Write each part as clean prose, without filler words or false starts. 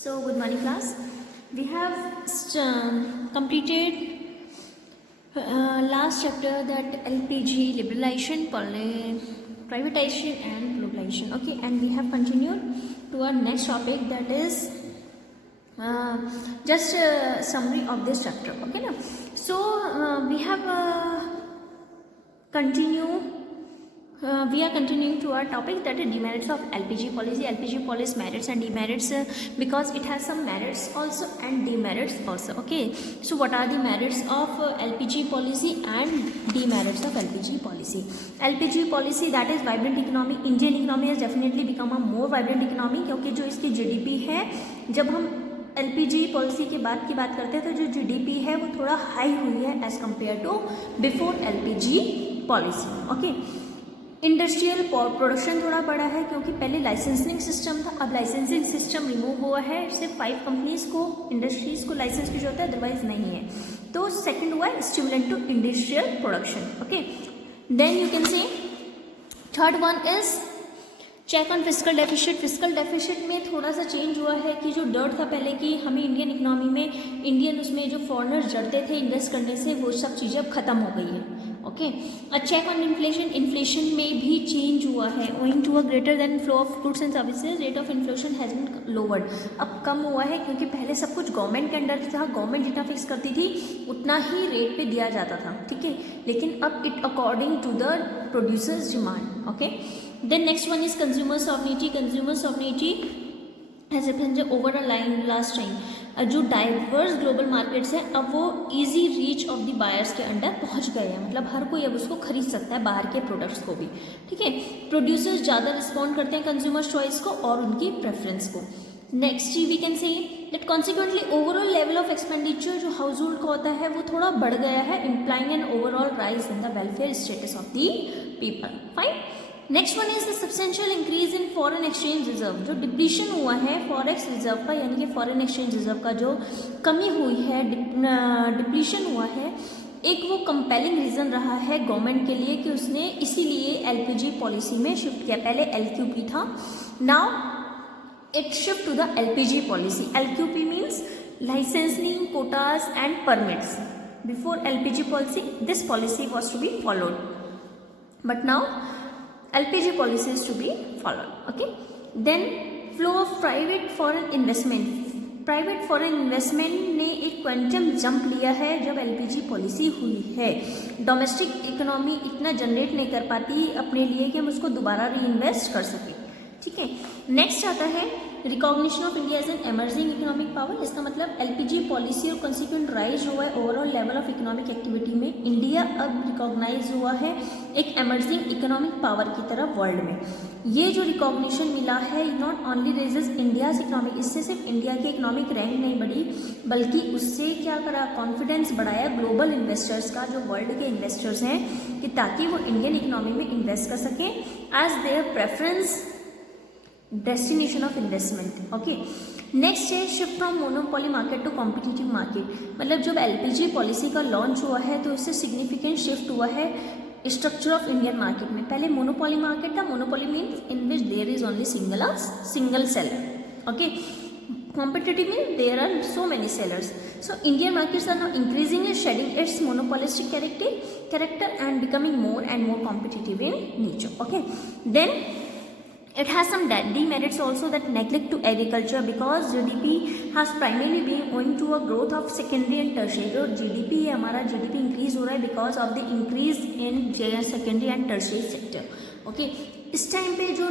So, good morning, class. We have completed last chapter that LPG liberalization, privatization, and globalization. Okay, and we have continued to our next topic, that is just a summary of this chapter. Okay, now we have we are continuing to our topic, that is demerits of LPG policy. LPG policy merits and demerits, because it has some merits also and demerits also. Okay, so what are the merits of LPG policy and demerits of LPG policy? LPG policy, that is vibrant economy. Indian economy has definitely become a more vibrant economy, क्योंकि जो इसकी GDP है, जब हम LPG policy के बाद की बात करते हैं तो जो GDP है वो थोड़ा हाई हुई है as compare to before LPG policy. Okay, industrial production थोड़ा बढ़ा है, क्योंकि पहले लाइसेंसिंग सिस्टम था, अब लाइसेंसिंग सिस्टम रिमूव हुआ है. सिर्फ 5 कंपनीज को, इंडस्ट्रीज को लाइसेंस की जरूरत है, अदरवाइज नहीं है. तो सेकंड हुआ है stimulant to industrial production. Okay, then you can say third one is check on physical deficit. Physical deficit में थोड़ा सा चेंज हुआ है कि जो डर था पहले कि हमें इंडियन इकोनॉमी में इंडियन उसमें जो फॉरेनर्स डरते थे इन्वेस्ट करने से, वो सब चीज़ें अब खत्म हो गई है. Okay, check on inflation. Inflation में भी चेंज हुआ है. Owing to a greater than flow of goods and services, rate of inflation has been lowered. अब कम हुआ है, क्योंकि पहले सब कुछ गवर्नमेंट के अंडर था, गवर्नमेंट जितना फिक्स करती थी उतना ही रेट पे दिया जाता था. ठीक है, लेकिन अब it according to the producers demand. Okay, then next one is consumer sovereignty. Consumer sovereignty has happened over a line last time. जो डाइवर्स ग्लोबल मार्केट्स हैं, अब वो easy reach of the buyers के अंडर पहुंच गए हैं. मतलब हर कोई अब उसको खरीद सकता है, बाहर के प्रोडक्ट्स को भी. ठीक है, प्रोड्यूसर्स ज़्यादा रिस्पॉन्ड करते हैं कंज्यूमर चॉइस को और उनकी प्रेफरेंस को. Next we can say that consequently overall level of expenditure जो हाउस होल्ड का होता है वो थोड़ा बढ़ गया है, implying an overall rise in the welfare status of the people. Fine. Next one is the substantial increase in foreign exchange reserve. जो डिप्लीशन हुआ है फॉरेक्स रिजर्व का, यानी कि फॉरेन एक्सचेंज रिजर्व का जो कमी हुई है, डिप्लीशन हुआ है, एक वो कंपेलिंग रीज़न रहा है गवर्नमेंट के लिए कि उसने इसीलिए LPG पॉलिसी में शिफ्ट किया. पहले LQP था, now it shift to the LPG policy. LQP means licensing, quotas and permits. Before LPG policy this policy was to be followed, but now LPG policy is to be followed. Okay, then flow of private foreign investment. Private foreign investment ने एक quantum jump लिया है जब LPG policy हुई है. Domestic economy इतना generate नहीं कर पाती अपने लिए कि हम उसको दोबारा री इन्वेस्ट कर सकें. ठीक है, नेक्स्ट आता है recognition of India as an emerging economic power. इसका मतलब LPG पॉलिसी और कंसिक्वेंट राइज हुआ है overall level of economic activity में. इंडिया अब रिकॉग्नाइज हुआ है एक एमर्जिंग इकोनॉमिक पावर की तरफ वर्ल्ड में. ये जो रिकॉग्निशन मिला है not only raises India's economic, इससे सिर्फ इंडिया की इकोनॉमिक रैंक नहीं बढ़ी, बल्कि उससे क्या करा, कॉन्फिडेंस बढ़ाया ग्लोबल इन्वेस्टर्स का, जो वर्ल्ड के इन्वेस्टर्स हैं, कि ताकि वो इंडियन इकोनॉमी में इन्वेस्ट कर सकें as their preference destination of investment. Okay, next है shift from monopoly market to competitive market. मतलब जब LPG पॉलिसी का लॉन्च हुआ है तो इससे सिग्निफिकेंट शिफ्ट हुआ है स्ट्रक्चर ऑफ इंडियन मार्केट में. पहले मोनोपोली मार्केट था. Monopoly means in which there is only single seller. Okay, competitive means there are so many sellers. So Indian markets are now increasingly shedding its monopolistic character and becoming more and more competitive in nature. Okay, then it has some demerits also, that neglect to agriculture, because GDP has primarily been owing to a growth of secondary and tertiary. जो GDP है हमारा, GDP increase हो रहा है because of the increase in secondary and tertiary sector. Okay, इस time पे जो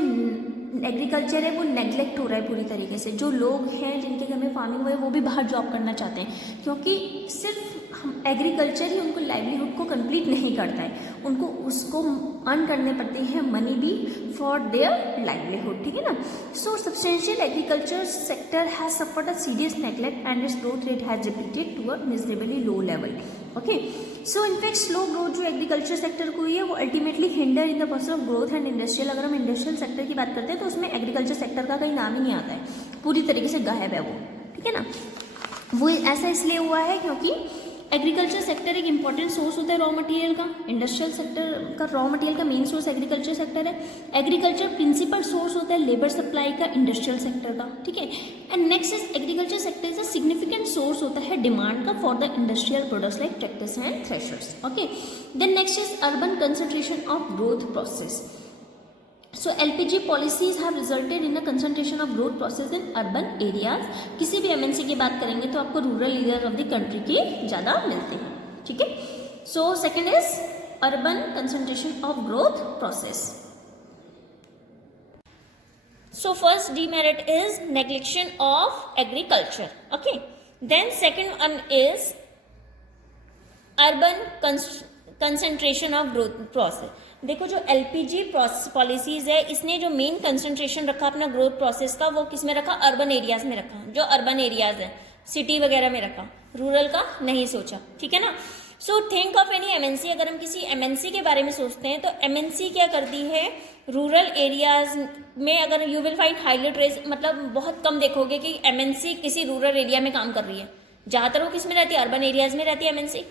agriculture है वो नेग्लेक्ट हो रहा है पूरी तरीके से. जो लोग हैं जिनके घर में फार्मिंग हुआ है वो भी बाहर जॉब करना चाहते हैं, क्योंकि सिर्फ हम एग्रीकल्चर ही उनको लाइवलीहुड को कंप्लीट नहीं करता है, उनको उसको अर्न करने पड़ते हैं मनी भी फॉर देयर लाइवलीहुड. ठीक है ना. So substantial agriculture sector has suffered a serious neglect and its growth rate has depleted to a miserably low level. Okay, so in fact slow growth जो एग्रीकल्चर सेक्टर को हुई है वो ultimately hinder in the process of growth and industrial. अगर हम industrial sector की बात करते हैं तो उसमें एग्रीकल्चर सेक्टर का कहीं नाम ही नहीं आता है, पूरी तरीके से गायब है वो. ठीक है ना. वो ऐसा इसलिए हुआ है क्योंकि एग्रीकल्चर सेक्टर एक इंपॉर्टेंट सोर्स होता है रॉ मटेरियल का, इंडस्ट्रियल सेक्टर का रॉ मटेरियल का मेन सोर्स एग्रीकल्चर सेक्टर है। एग्रीकल्चर प्रिंसिपल सोर्स होता है लेबर सप्लाई का इंडस्ट्रियल सेक्टर का, ठीक है। And next is agriculture sector is a significant source होता है डिमांड का for the industrial products like tractors and threshers, okay. Then next is urban concentration of growth process. So LPG policies have resulted in a concentration of growth process in urban areas। किसी भी MNC की बात करेंगे तो आपको rural areas of the country के ज़्यादा मिलते हैं, ठीक है। So second is urban concentration of growth process. So first demerit is neglection of agriculture, okay. Then second one is urban concentration of growth process। देखो जो एलपीजी पॉलिसीज है इसने जो मेन कंसंट्रेशन रखा अपना ग्रोथ प्रोसेस का वो किस में रखा, अर्बन एरियाज में रखा, जो अर्बन एरियाज है सिटी वगैरह में रखा, रूरल का नहीं सोचा, ठीक है ना। So think of any MNC, अगर हम किसी एमएनसी के बारे में सोचते हैं तो एमएनसी क्या करती है, रूरल एरियाज में अगर you will find highly trace, मतलब बहुत कम देखोगे कि एमएनसी किसी रूरल एरिया में काम कर रही है, ज़्यादातर वो किस में रहती है, अर्बन एरियाज में रहती है एमएनसी।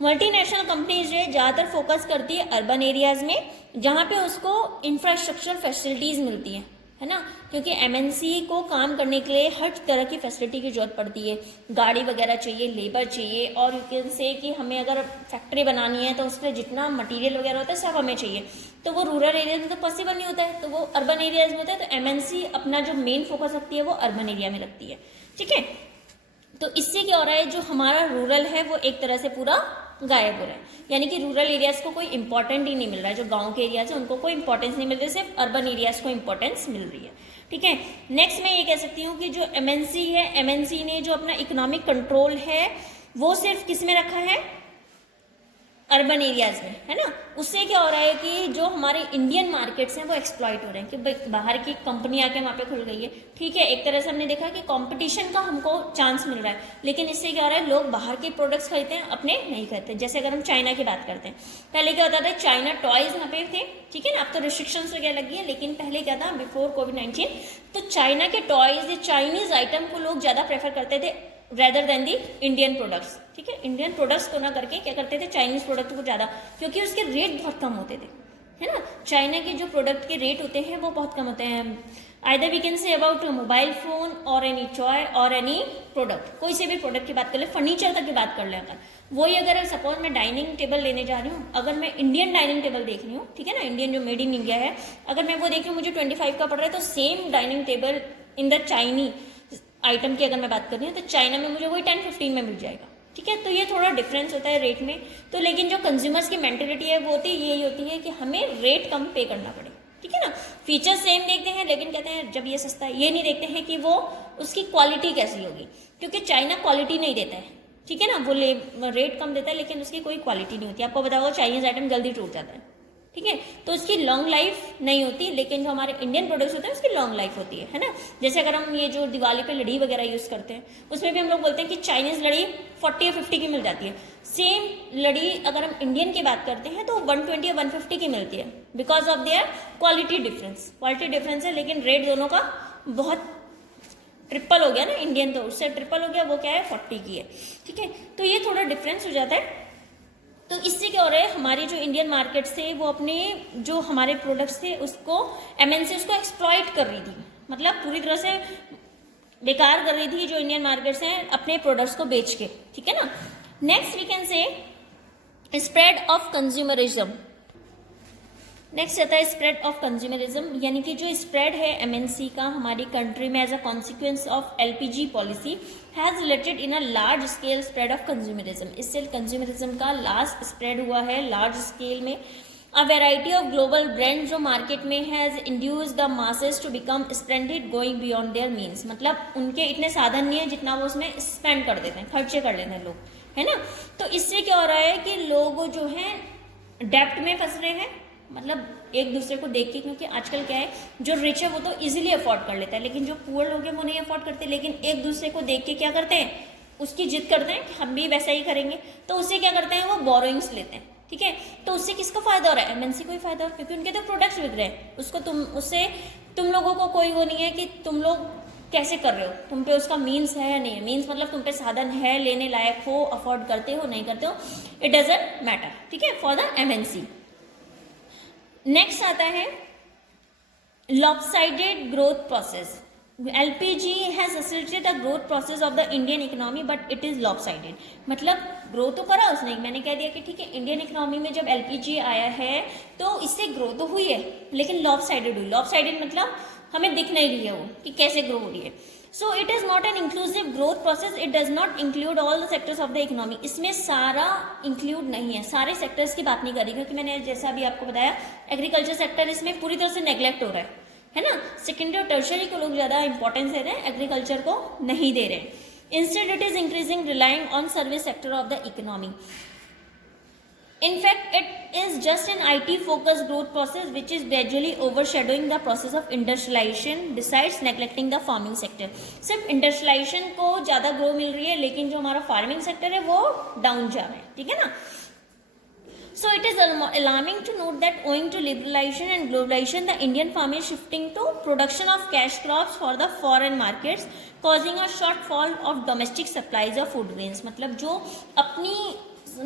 मल्टीनेशनल कंपनीज जो है ज़्यादातर फोकस करती है अर्बन एरियाज में, जहाँ पे उसको इंफ्रास्ट्रक्चर फैसिलिटीज़ मिलती है ना, क्योंकि एमएनसी को काम करने के लिए हर तरह की फैसिलिटी की जरूरत पड़ती है, गाड़ी वगैरह चाहिए, लेबर चाहिए, और यू कैन से कि हमें अगर फैक्ट्री बनानी है तो उसके जितना मटेरियल वगैरह होता है सब हमें चाहिए, तो वो रूरल एरियाज में तो पॉसिबल नहीं होता है, तो वो अर्बन एरियाज में होता है। तो एमएनसी अपना जो मेन फोकस रखती है वो अर्बन एरिया में रखती है, ठीक है। तो इससे क्या हो रहा है, जो हमारा रूरल है वो एक तरह से पूरा गायब हो रहा है, यानी कि रूरल एरियाज को कोई इंपॉर्टेंट ही नहीं मिल रहा है, जो गांव के एरियाज है उनको कोई इंपॉर्टेंस नहीं मिल रही, सिर्फ अर्बन एरियाज को इंपॉर्टेंस मिल रही है, ठीक है। नेक्स्ट मैं ये कह सकती हूँ कि जो एमएनसी है, एमएनसी ने जो अपना इकोनॉमिक कंट्रोल है वो सिर्फ किस में रखा है, अर्बन एरियाज में, है ना। उससे क्या हो रहा है कि जो हमारे इंडियन मार्केट्स हैं वो एक्सप्लॉइट हो रहे हैं, कि बाहर की कंपनी आके वहाँ पे खुल गई है, ठीक है। एक तरह से हमने देखा कि कंपटीशन का हमको चांस मिल रहा है, लेकिन इससे क्या हो रहा है, लोग बाहर के प्रोडक्ट्स खरीदते हैं, अपने नहीं खरीदते। जैसे अगर हम चाइना की बात करते हैं, पहले क्या होता था, चाइना टॉयज वहाँ पे थे, ठीक है ना, अब तो रिस्ट्रिक्शंस वगैरह लगी है, लेकिन पहले क्या था, बिफोर कोविड-19 तो चाइना के टॉयज, चाइनीज आइटम को लोग ज़्यादा प्रेफर करते थे रेदर देन दी इंडियन प्रोडक्ट्स, ठीक है। इंडियन प्रोडक्ट्स को ना करके क्या करते थे, चाइनीज प्रोडक्ट को ज़्यादा, क्योंकि उसके रेट बहुत कम होते थे, है ना। चाइना के जो प्रोडक्ट के रेट होते हैं वो बहुत कम होते हैं। Either we can say about mobile phone और एनी टॉय और एनी प्रोडक्ट, कोई से भी प्रोडक्ट की बात कर ले, फर्नीचर तक की बात कर ले, अगर वही अगर सपोज मैं डाइनिंग टेबल लेने जा रही हूँ, अगर मैं इंडियन डाइनिंग टेबल देख रही हूँ, ठीक है ना, इंडियन जो मेड इन इंडिया है, अगर मैं वो देख रही हूँ मुझे 25 का पड़ रहा है, तो same dining table in the Chinese item की अगर मैं बात कर रही हूँ तो चाइना में मुझे वही 10-15 में मिल जाएगा, ठीक है। तो ये थोड़ा डिफरेंस होता है रेट में, तो लेकिन जो कंज्यूमर्स की मेंटेलिटी है वो यही होती है कि हमें रेट कम पे करना पड़े, ठीक है ना। फीचर सेम देखते हैं, लेकिन कहते हैं जब ये सस्ता है, ये नहीं देखते हैं कि वो उसकी क्वालिटी कैसी होगी, क्योंकि चाइना क्वालिटी नहीं देता है, ठीक है ना, वो रेट कम देता है लेकिन उसकी कोई क्वालिटी नहीं होती। आपको बताओ चाइनीज आइटम जल्दी टूट जाता है, ठीक है, तो उसकी लॉन्ग लाइफ नहीं होती, लेकिन जो हमारे इंडियन प्रोडक्ट्स होते हैं उसकी लॉन्ग लाइफ होती है ना। जैसे अगर हम ये जो दिवाली पे लड़ी वगैरह यूज़ करते हैं, उसमें भी हम लोग बोलते हैं कि चाइनीज़ लड़ी 40 या 50 की मिल जाती है, सेम लड़ी अगर हम इंडियन की बात करते हैं तो 120 या 150 की मिलती है, because of their quality difference है, लेकिन रेट दोनों का बहुत ट्रिपल हो गया ना, इंडियन तो उससे ट्रिपल हो गया, वो क्या है 40 की है, ठीक है। तो ये थोड़ा डिफरेंस हो जाता है। तो इससे क्या हो रहा है, हमारी जो इंडियन मार्केट थे वो अपने जो हमारे प्रोडक्ट्स थे उसको एमएनसी उसको एक्सप्लॉइट कर रही थी, मतलब पूरी तरह से बेकार कर रही थी जो इंडियन मार्केट्स हैं अपने प्रोडक्ट्स को बेच के, ठीक है ना। Next we can say spread of consumerism. Next आता है स्प्रेड ऑफ कंज्यूमरिज्म, यानी कि जो स्प्रेड है एमएनसी का हमारी कंट्री में as a consequence of LPG policy has related in a large scale spread of consumerism. इससे कंज्यूमरिज्म का लार्ज स्प्रेड हुआ है लार्ज स्केल में। A variety of global brand जो मार्केट में has induce the masses to become spended going beyond their means, मतलब उनके इतने साधन नहीं है जितना वो उसमें स्पेंड कर देते हैं, खर्चे कर लेते हैं लोग, है ना। तो इससे क्या हो रहा है कि लोग जो हैं डेप्ट में फंस रहे हैं, मतलब एक दूसरे को देख के, क्योंकि आजकल क्या है जो रिच है वो तो इजीली अफोर्ड कर लेता है, लेकिन जो पुअर लोग हैं वो नहीं अफोर्ड करते, लेकिन एक दूसरे को देख के क्या करते हैं, उसकी जिद करते हैं कि हम भी वैसा ही करेंगे, तो उससे क्या करते हैं वो बोरोइंग्स लेते हैं, ठीक है। तो उससे किसको फायदा हो रहा है, एमएनसी को ही फायदा हो रहा है, क्योंकि उनके तो प्रोडक्ट्स बिक रहे हैं, उसको उससे तुम लोगों को कोई वो नहीं है कि तुम लोग कैसे कर रहे हो, तुम पे उसका मीन्स है या नहीं है, मीन्स मतलब तुम पे साधन है, लेने लायक हो, अफोर्ड करते हो नहीं करते हो, इट डजंट मैटर, ठीक है, फॉर द एमएनसी। नेक्स्ट आता है lopsided growth process. LPG has assisted the growth process of the Indian economy but it is lopsided. मतलब ग्रो तो करा उसने, मैंने कह दिया कि ठीक है इंडियन इकोनॉमी में जब LPG आया है तो इससे ग्रो तो हुई है लेकिन लॉपसाइडेड हुई। लॉपसाइडेड मतलब हमें दिख नहीं रही है वो कि कैसे ग्रो हो रही है। So it is not an inclusive growth process, it does not include all the sectors of the economy. इसमें सारा इंक्लूड नहीं है, सारे सेक्टर्स की बात नहीं करी, क्योंकि मैंने जैसा भी आपको बताया एग्रीकल्चर सेक्टर इसमें पूरी तरह से नेग्लेक्ट हो रहा है ना। सेकेंडरी और टर्शरी को लोग ज्यादा इंपॉर्टेंस दे रहे हैं, एग्रीकल्चर को नहीं दे रहे। Instead it is increasing relying on service sector of the economy. In fact, it is just an IT-focused growth process which is gradually overshadowing the process of industrialization besides neglecting the farming sector. सिर्फ industrialization को ज़्यादा grow मिल रही है लेकिन जो हमारा farming sector है वो डाउन जा रहा है, ठीक है ना। So it is alarming to note that owing to liberalization and globalization, the Indian farm is shifting to production of cash crops for the foreign markets, causing a shortfall of domestic supplies of food grains. मतलब जो अपनी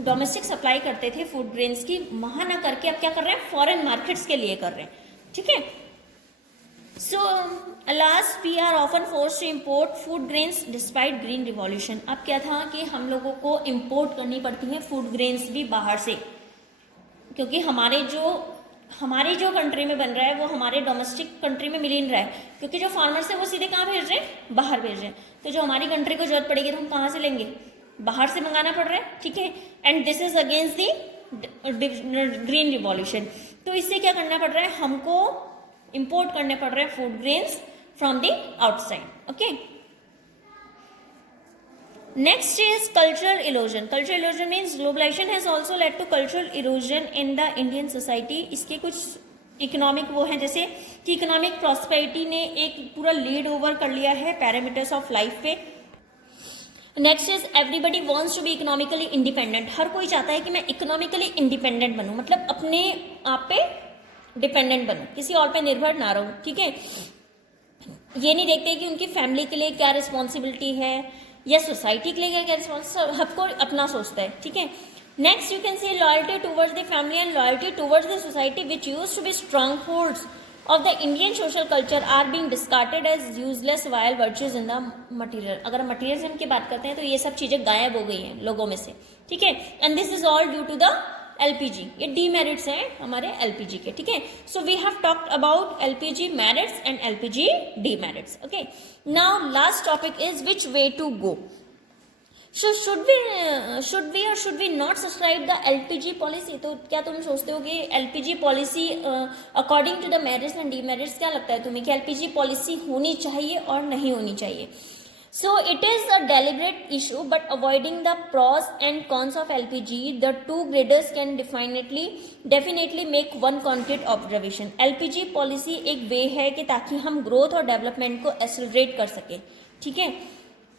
domestic supply करते थे food grains की, वहां ना करके अब क्या कर रहे हैं, फॉरेन मार्केट्स के लिए कर रहे हैं, ठीक है। So alas we are often forced to import food grains despite green revolution. अब क्या था कि हम लोगों को इम्पोर्ट करनी पड़ती है फूड ग्रेन्स भी बाहर से, क्योंकि हमारे जो कंट्री में बन रहा है वो हमारे डोमेस्टिक कंट्री में मिल ही नहीं रहा है, क्योंकि जो फार्मर्स है वो सीधे कहाँ भेज रहे हैं, बाहर भेज रहे हैं। तो जो हमारी कंट्री को जरूरत पड़ेगी तो हम कहाँ से लेंगे, बाहर से मंगाना पड़ रहा है, ठीक है। And this is against the green revolution. तो इससे क्या करना पड़ रहा है, हमको इंपोर्ट करने पड़ रहे हैं food grains from the outside, okay. Next is cultural erosion. Cultural erosion means globalisation has also led to cultural erosion in the Indian society. इसके कुछ इकोनॉमिक वो है, जैसे कि इकोनॉमिक प्रॉस्पेरिटी ने एक पूरा लीड ओवर कर लिया है पैरामीटर्स ऑफ लाइफ पे। Next is everybody wants to be economically independent. हर कोई चाहता है कि मैं इकोनॉमिकली इंडिपेंडेंट बनूं, मतलब अपने आप पे डिपेंडेंट बनूं, किसी और पे निर्भर ना रहूं, ठीक है। ये नहीं देखते कि उनकी फैमिली के लिए क्या रिस्पॉन्सिबिलिटी है या सोसाइटी के लिए क्या रिस्पॉन्सिबिलिटी, सबको अपना सोचता है, ठीक है। Next you can see loyalty towards the family and loyalty towards the society which used to be strong holds of the Indian social culture are being discarded as useless vile virtues in the material। अगर हम materialism की बात करते हैं तो ये सब चीजें गायब हो गई हैं लोगों में से, ठीक है। And this is all due to the LPG. ये डीमेरिट्स हैं हमारे एलपीजी के, ठीक है। So we have talked about LPG merits and LPG demerits, okay. Now last topic is which way to go. So should we not subscribe the LPG policy? तो क्या तुम सोचते हो कि LPG policy according to the merits and demerits, क्या लगता है तुम्हें कि LPG पॉलिसी होनी चाहिए और नहीं होनी चाहिए? So it is a deliberate issue, but avoiding the pros and cons of LPG, the two graders can definitely make one concrete observation. LPG policy एक वे है कि ताकि हम ग्रोथ और डेवलपमेंट को एक्सेलरेट कर सके, ठीक है।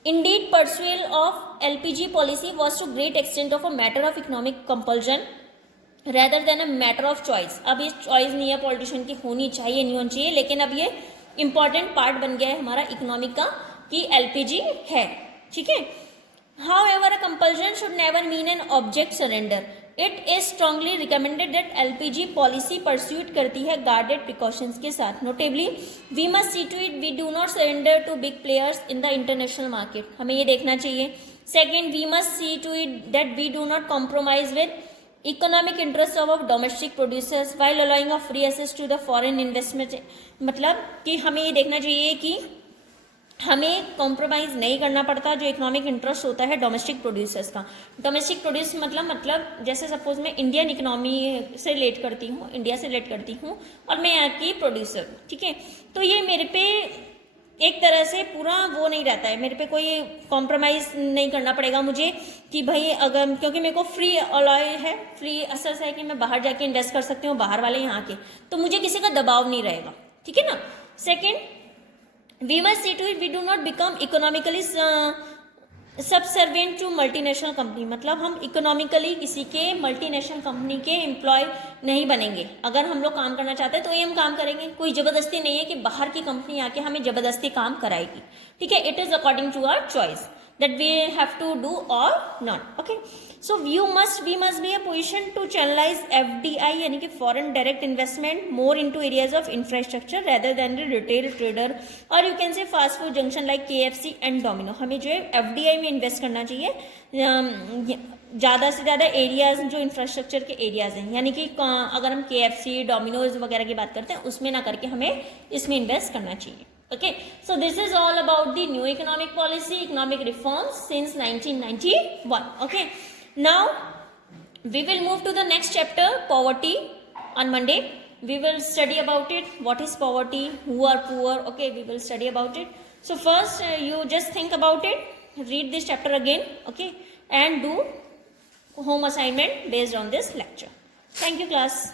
Indeed, pursuit of LPG policy was to great extent of a matter of economic compulsion rather than a matter of choice। अब ये चॉइस नहीं है पॉलिटिशियन की होनी चाहिए नहीं होनी चाहिए, लेकिन अब ये इंपॉर्टेंट पार्ट बन गया है हमारा इकोनॉमिक का कि LPG है, ठीक है। However, a compulsion should never mean an object surrender. It is strongly recommended that LPG policy pursued करती है guarded precautions के साथ। Notably, we must see to it we do not surrender to big players in the international market। हमें ये देखना चाहिए। Second, we must see to it that we do not compromise with economic interests of our domestic producers while allowing a free access to the foreign investment। मतलब कि हमें ये देखना चाहिए कि हमें कॉम्प्रोमाइज नहीं करना पड़ता जो इकोनॉमिक इंटरेस्ट होता है डोमेस्टिक प्रोड्यूसर्स का। डोमेस्टिक प्रोड्यूस मतलब जैसे सपोज मैं इंडियन इकोनॉमी से रिलेट करती हूँ, इंडिया से रिलेट करती हूँ और मैं यहाँ की प्रोड्यूसर हूँ, ठीक है। तो ये मेरे पे एक तरह से पूरा वो नहीं रहता है, मेरे पे कोई कॉम्प्रोमाइज नहीं करना पड़ेगा मुझे कि भाई अगर, क्योंकि मेरे को फ्री अलॉय है, फ्री असर्स है कि मैं बाहर जाके इन्वेस्ट कर सकती हूँ, बाहर वाले यहाँ के, तो मुझे किसी का दबाव नहीं रहेगा, ठीक है ना। Second, we must see to it we do not become economically subservient to multinational company, मतलब हम इकोनॉमिकली किसी के मल्टीनेशनल कंपनी के एम्प्लॉय नहीं बनेंगे। अगर हम लोग काम करना चाहते हैं तो ये हम काम करेंगे, कोई जबरदस्ती नहीं है कि बाहर की कंपनी आके हमें जबरदस्ती काम कराएगी, ठीक है। It is according to our choice that we have to do or not, okay। so we must be a position to channelize FDI यानी कि foreign direct investment more into areas of infrastructure rather than the retail trader or you can say fast food junction like KFC and Domino। हमें जो है FDI में invest करना चाहिए, ज़्यादा से ज़्यादा एरियाज जो इंफ्रास्ट्रक्चर के एरियाज हैं, यानी कि अगर हम KFC डोमिनोज वगैरह की बात करते हैं उसमें ना करके हमें इसमें इन्वेस्ट करना चाहिए। Okay, so this is all about the new economic policy, economic reforms since 1991. Okay, now we will move to the next chapter, poverty. On Monday we will study about it, what is poverty, who are poor. Okay, we will study about it. So first you just think about it, read this chapter again, okay, and do home assignment based on this lecture. Thank you class.